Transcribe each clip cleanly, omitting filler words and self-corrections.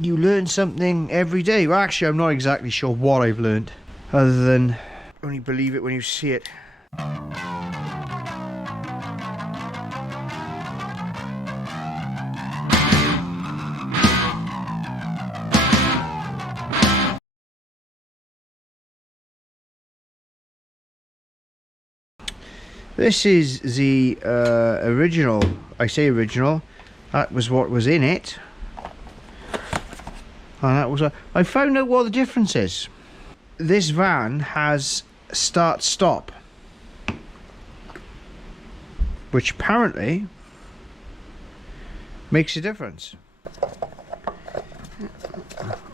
you learn something every day. Well, actually, I'm not exactly sure what I've learned, other than only believe it when you see it. This is the original. I say original. That was what was in it. And that was I found out what the difference is. This van has start-stop, which apparently makes a difference.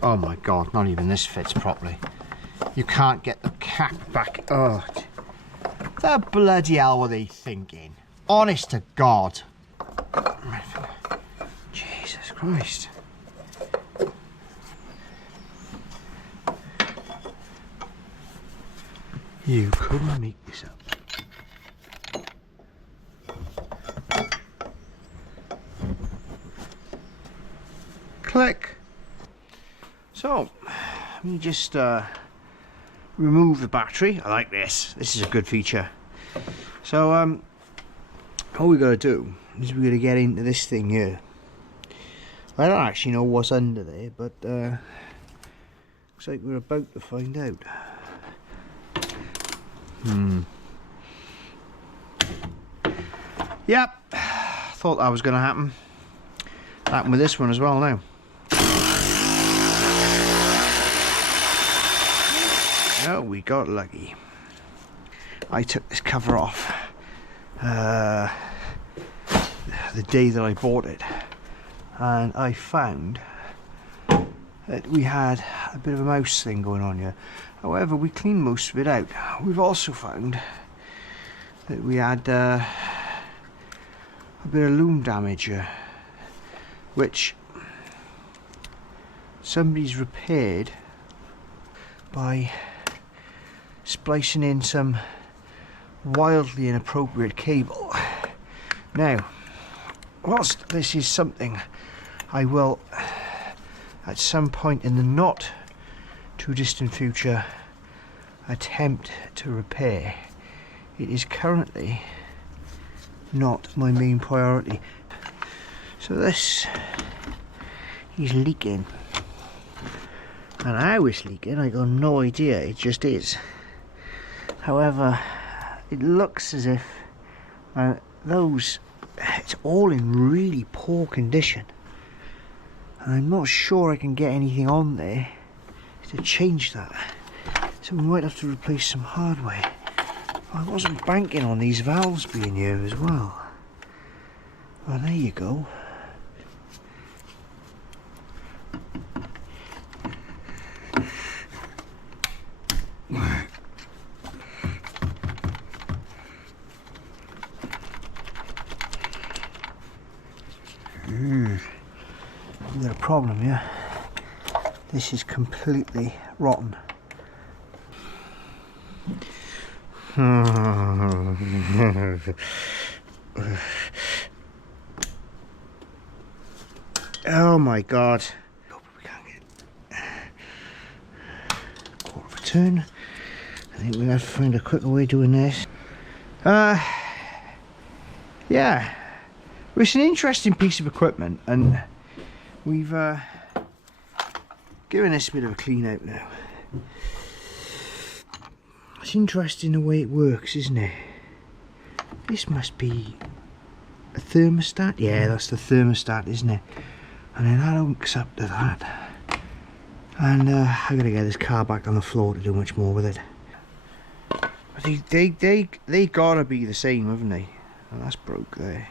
Oh my god, not even this fits properly. You can't get the cap back. Oh, the bloody hell were they thinking? Honest to God. Jesus Christ. You couldn't make this up. Click. So, let me just remove the battery. I like this. This is a good feature. So, all we gotta do is we're gonna get into this thing here. I don't actually know what's under there, but looks like we're about to find out. Yep, thought that was going to happen. Happened with this one as well now. Oh, we got lucky. I took this cover off the day that I bought it, and I found that we had a bit of a mouse thing going on here. However, we cleaned most of it out. We've also found that we had a bit of loom damage here, which somebody's repaired by splicing in some wildly inappropriate cable. Now, whilst this is something I will at some point in the not too distant future attempt to repair, it is currently not my main priority. So this is leaking, and how it's leaking I got no idea, it just is. However, it looks as if it's all in really poor condition, and I'm not sure I can get anything on there to change that, so we might have to replace some hardware. I wasn't banking on these valves being here as well. Well, there you go. We've got a problem here. This is completely rotten. Oh my god. Hope we can't get quarter of a turn. I think we have to find a quicker way of doing this. Yeah. It's an interesting piece of equipment, and we've given this a bit of a clean out now. It's interesting the way it works, isn't it? This must be a thermostat. Yeah, that's the thermostat, isn't it? And then that hooks up to that. And I'm gonna get this car back on the floor to do much more with it. They gotta be the same, haven't they? And that's broke there.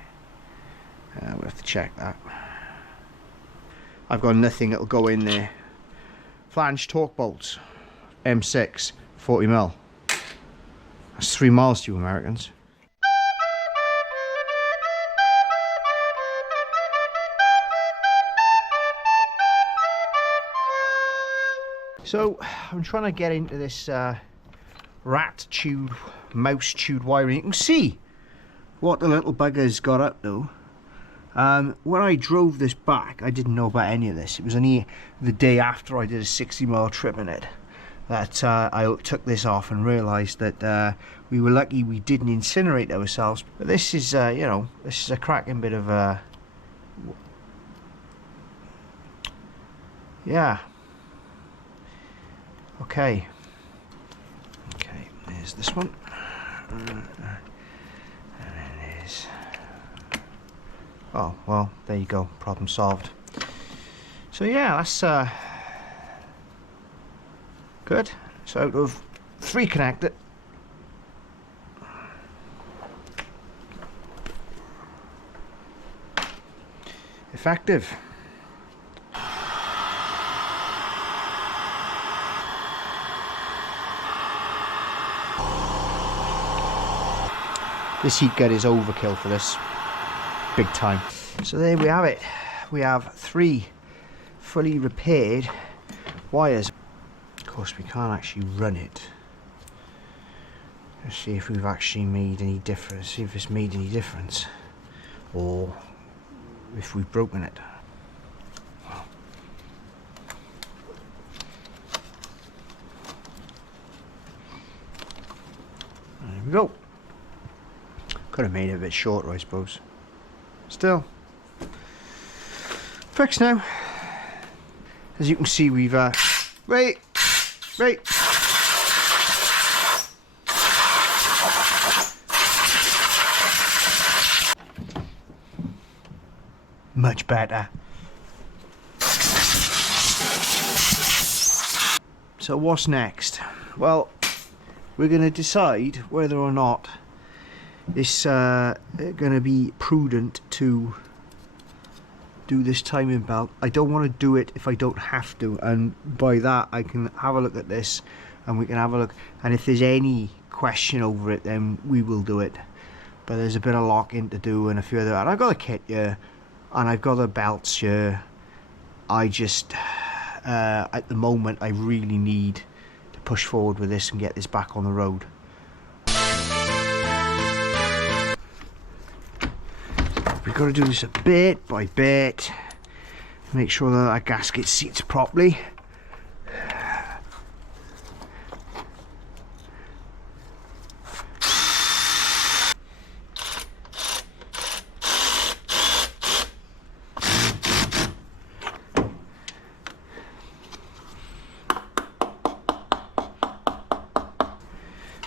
We'll have to check that. I've got nothing that'll go in there. Flange torque bolts, M6, 40mm. That's 3 miles to you Americans. So I'm trying to get into this rat-chewed, mouse-chewed wiring. You can see what the little bugger's got up though. When I drove this back, I didn't know about any of this. It was only the day after I did a 60-mile trip in it that I took this off and realised that we were lucky we didn't incinerate ourselves. But this is, you know, this is a cracking bit of yeah. Okay. Okay, there's this one. And then there's... Oh, well, there you go. Problem solved. So yeah, that's good. So out of 3 connected, effective. This heat gun is overkill for this, big time. So there we have it. We have 3 fully repaired wires. Of course, we can't actually run it. Let's see if we've actually made any difference. See if it's made any difference, or if we've broken it. There we go. Could have made it a bit shorter, I suppose. Still, fixed now. As you can see, we've wait. Much better. So what's next? Well, we're going to decide whether or not it's going to be prudent to do this timing belt. I don't want to do it if I don't have to, and by that I can have a look at this and we can have a look, and if there's any question over it then we will do it. But there's a bit of locking to do and a few other, and I've got a kit here and I've got the belts here. I just at the moment I really need to push forward with this and get this back on the road. We've got to do this a bit by bit, make sure that our gasket seats properly.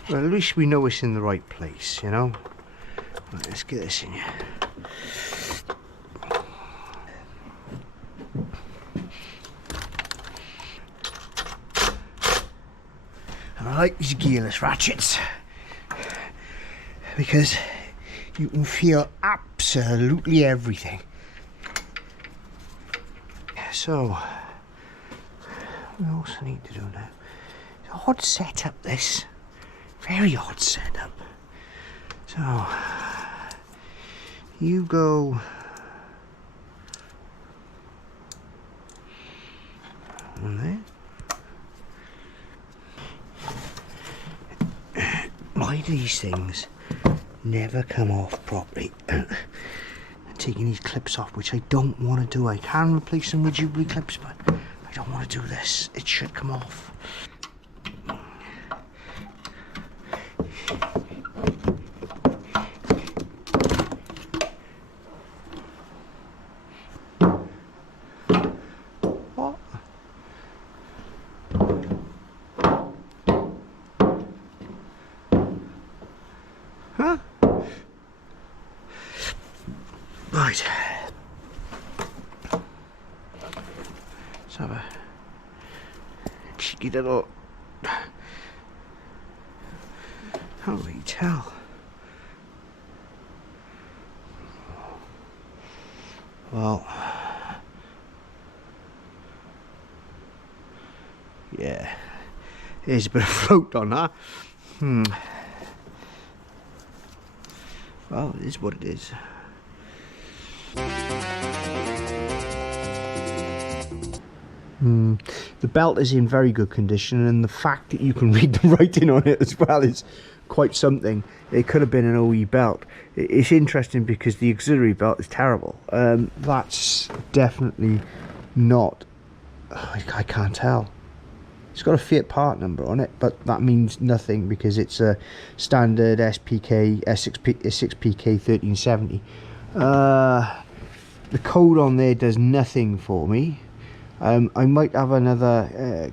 Well, at least we know it's in the right place, you know. Right, let's get this in here. I like these gearless ratchets because you can feel absolutely everything. So, what else I need to do now? It's an odd setup, this. Very odd setup. So, you go on there. Why do these things never come off properly? I'm taking these clips off, which I don't want to do. I can replace them with Jubilee clips, but I don't want to do this. It should come off. Huh? Right. Let's have a cheeky little... Can't really tell. Well... yeah. There's a bit of float on that. Well, it is what it is. The belt is in very good condition, and the fact that you can read the writing on it as well is quite something. It could have been an OE belt. It's interesting because the auxiliary belt is terrible. That's definitely not, I can't tell. It's got a Fiat part number on it, but that means nothing because it's a standard SPK S6PK 1370. The code on there does nothing for me. I might have another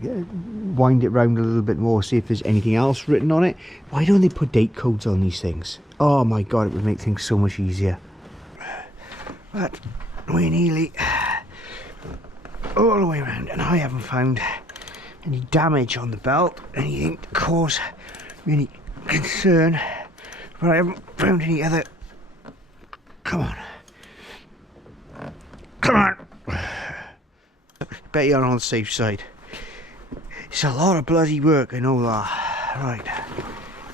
wind it round a little bit more, see if there's anything else written on it. Why don't they put date codes on these things? Oh my god, it would make things so much easier. But we're nearly all the way around, and I haven't found any damage on the belt, anything to cause me any concern, but I haven't found any other. Come on. Come on. Bet you're on the safe side. It's a lot of bloody work, I know that. Right,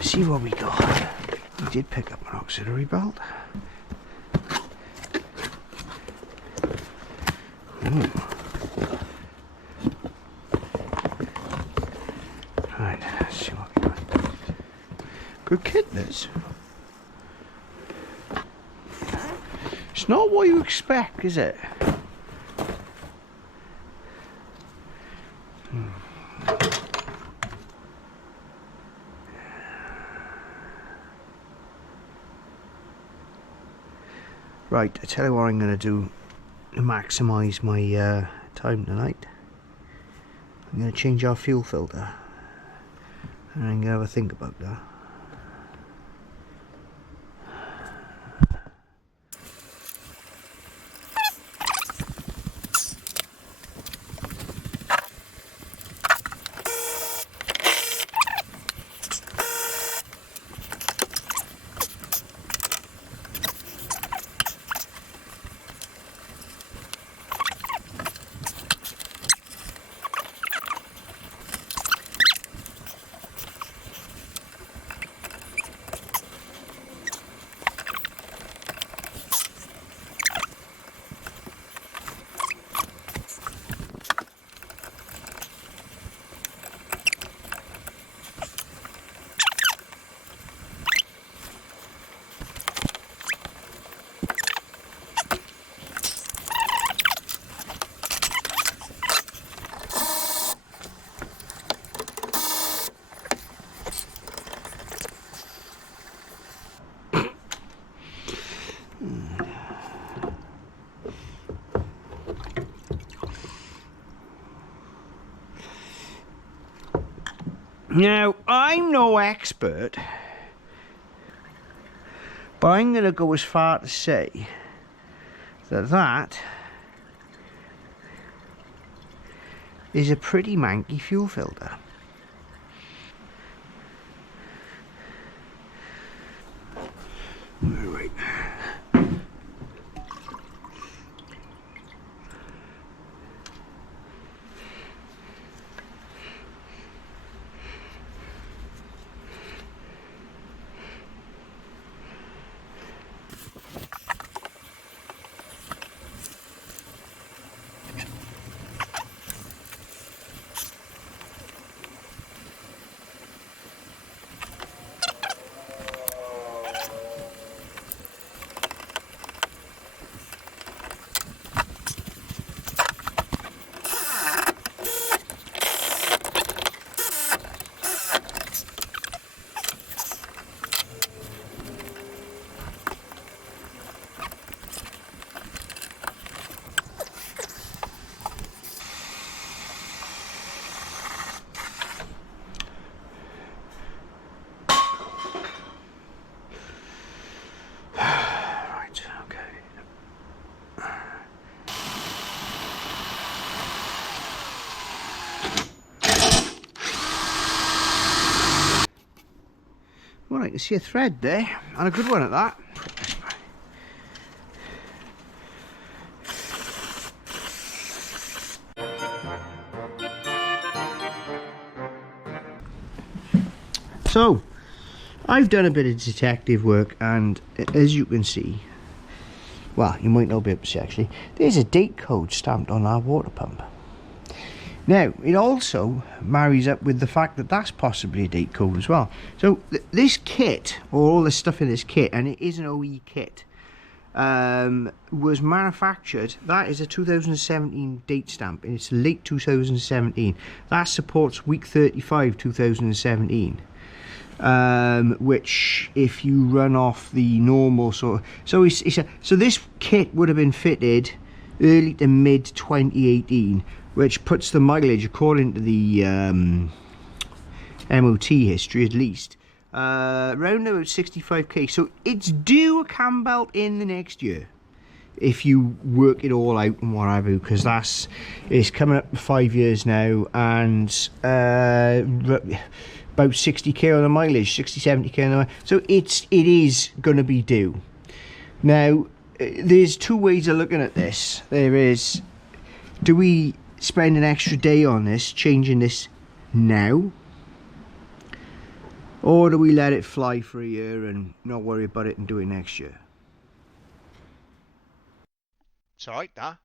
see what we got. We did pick up an auxiliary belt. Ooh. Right, let's see what we got. Good kit, this. It's not what you expect, is it? Right, I tell you what I'm going to do to maximise my time tonight. I'm going to change our fuel filter, and I'm going to have a think about that. Now, I'm no expert, but I'm going to go as far to say that that is a pretty manky fuel filter. Right. Well, I can see a thread there, and a good one at that. So, I've done a bit of detective work, and as you can see, well, you might not be able to see actually, there's a date code stamped on our water pump. Now, it also marries up with the fact that that's possibly a date code as well. So this kit, or all the stuff in this kit, and it is an OE kit, was manufactured, that is a 2017 date stamp, and it's late 2017. That supports week 35 2017, which if you run off the normal sort of, so this kit would have been fitted early to mid 2018, which puts the mileage, according to the MOT history at least, around about 65k. So it's due a cam belt in the next year, if you work it all out and what have you, because it's coming up to 5 years now, and about 60k on the mileage, 60-70k on the mileage. So it is going to be due. Now, there's two ways of looking at this. There is, do we spend an extra day on this, changing this now, or do we let it fly for a year and not worry about it and do it next year? It's alright, that.